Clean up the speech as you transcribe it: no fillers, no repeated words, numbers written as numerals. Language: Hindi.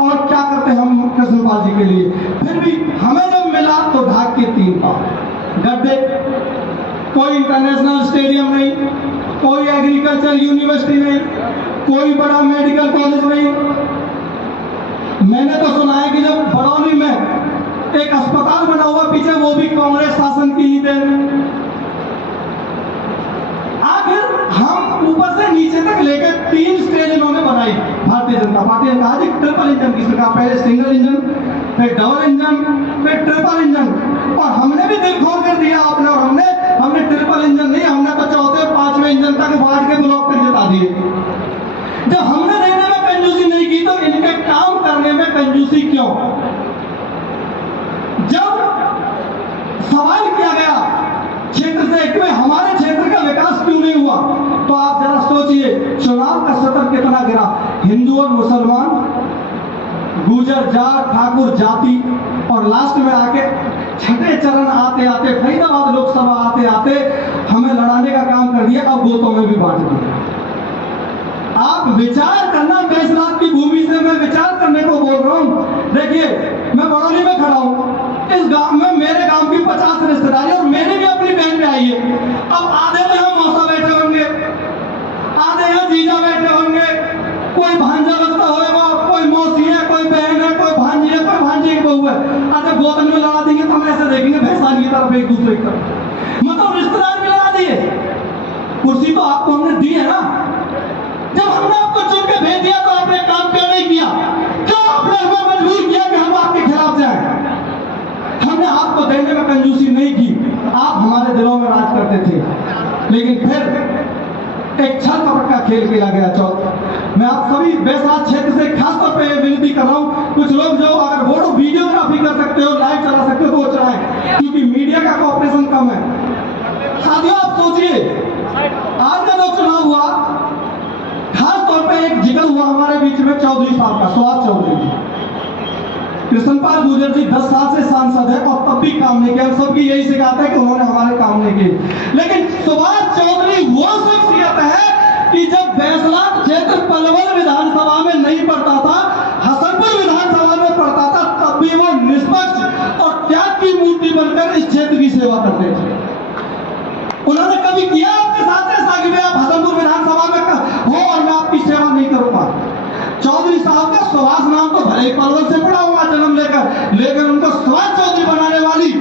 और क्या करते हम कृष्णपाल जी के लिए। फिर भी हमें जब मिला तो ढाक के 3 पाव गड्ढे, कोई इंटरनेशनल स्टेडियम नहीं, कोई एग्रीकल्चर यूनिवर्सिटी नहीं, कोई बड़ा मेडिकल कॉलेज नहीं। मैंने तो सुना है कि जब बरौनी में एक अस्पताल बना हुआ पीछे, वो भी कांग्रेस शासन की ही देन। आखिर हम ऊपर से नीचे तक लेकर 3 स्टेज इन्होंने बनाई भारतीय जनता पार्टी ने। कहा जी ट्रिपल इंजन की सरकार, पहले सिंगल इंजन, फिर डबल इंजन, फिर ट्रिपल इंजन, और हमने भी दिल खोल कर दिया आपने। और हमने ट्रिपल इंजन नहीं, हमने तो चौथे 5वें इंजन तक बांट के ब्लॉक कर जिता दिए। जब हमने देने में कंजूसी नहीं की तो इनके काम करने में कंजूसी क्यों? जब सवाल किया गया क्षेत्र से कि हमारे क्षेत्र का विकास क्यों नहीं हुआ, तो आप जरा सोचिए चुनाव का सत्र कितना गिरा। हिंदू और मुसलमान, गुजर, जाट, ठाकुर जाति, और लास्ट में आके छठे चरण आते आते फरीदाबाद लोकसभा आते आते हमें लड़ाने का काम कर दिया। अब गोतों में भी बांट दिया। आप विचार करना, बैजनाथ की भूमि से मैं विचार करने को बोल रहा हूं। देखिए मैं बरौनी में खड़ा हूं, इस गांव में मेरे गांव की 50 रिश्तेदारी और मेरी भी अपनी बहन पे आई है। अब आधे में हम मौसा बैठे होंगे, आधे यहाँ जीजा बैठे होंगे, कोई भांजा लगता होगा, कोई मौसी है, कोई बहन है, कोई भांजी है, कोई भांजी की बहू है। आधे गोतन में लड़ा देंगे तो हम ऐसे देखेंगे भैंसान की तरफ, एक दूसरे की तरफ, मतलब रिश्तेदार भी लड़ा दिए। कुर्सी तो आपको हमने दी है ना, जब हमने आपको चुन के भेज दिया तो आपने काम क्यों नहीं किया? क्यों आपने हमें मजबूर किया कि हम आपके खिलाफ जाएं? हमने आपको देने में कंजूसी नहीं की, आप हमारे दिलों में राज करते थे, लेकिन फिर एक छल कपट का खेल खेला गया। मैं आप सभी बैसाख क्षेत्र से खासतौर पर विनती कर रहा हूं, कुछ लोग जो अगर फोटो वीडियोग्राफी कर सकते हो, लाइव चला सकते हो तो वो चलाएं, क्योंकि मीडिया का कॉपरेशन कम है। साथियों आप सोचिए, आज का जो चुनाव हुआ, खास तौर पे एक जिक्र हुआ हमारे बीच में चौधरी साहब का, सुभाष चौधरी जी। कृष्णपाल गुर्जर जी 10 साल से सांसद है और तब भी काम नहीं किया। हम सबकी यही शिकायत है कि उन्होंने हमारे काम नहीं किए। लेकिन सुभाष चौधरी वो शख्सियत है कि जब बैजनाथ क्षेत्र पलवल विधानसभा में नहीं पड़ता था, हसनपुर विधानसभा में पड़ता था, तब भी वो निष्पक्ष और त्याग की मूर्ति बनकर इस क्षेत्र की सेवा करते थे। उन्होंने कभी किया आपके साथ ऐसा कि आप हसनपुर विधानसभा में हो और मैं आपकी सेवा नहीं करूंगा? चौधरी साहब का सुभाष नाम तो भले ही पलवल से पड़ा हुआ जन्म लेकर, लेकिन उनको सुभाष चौधरी बनाने वाली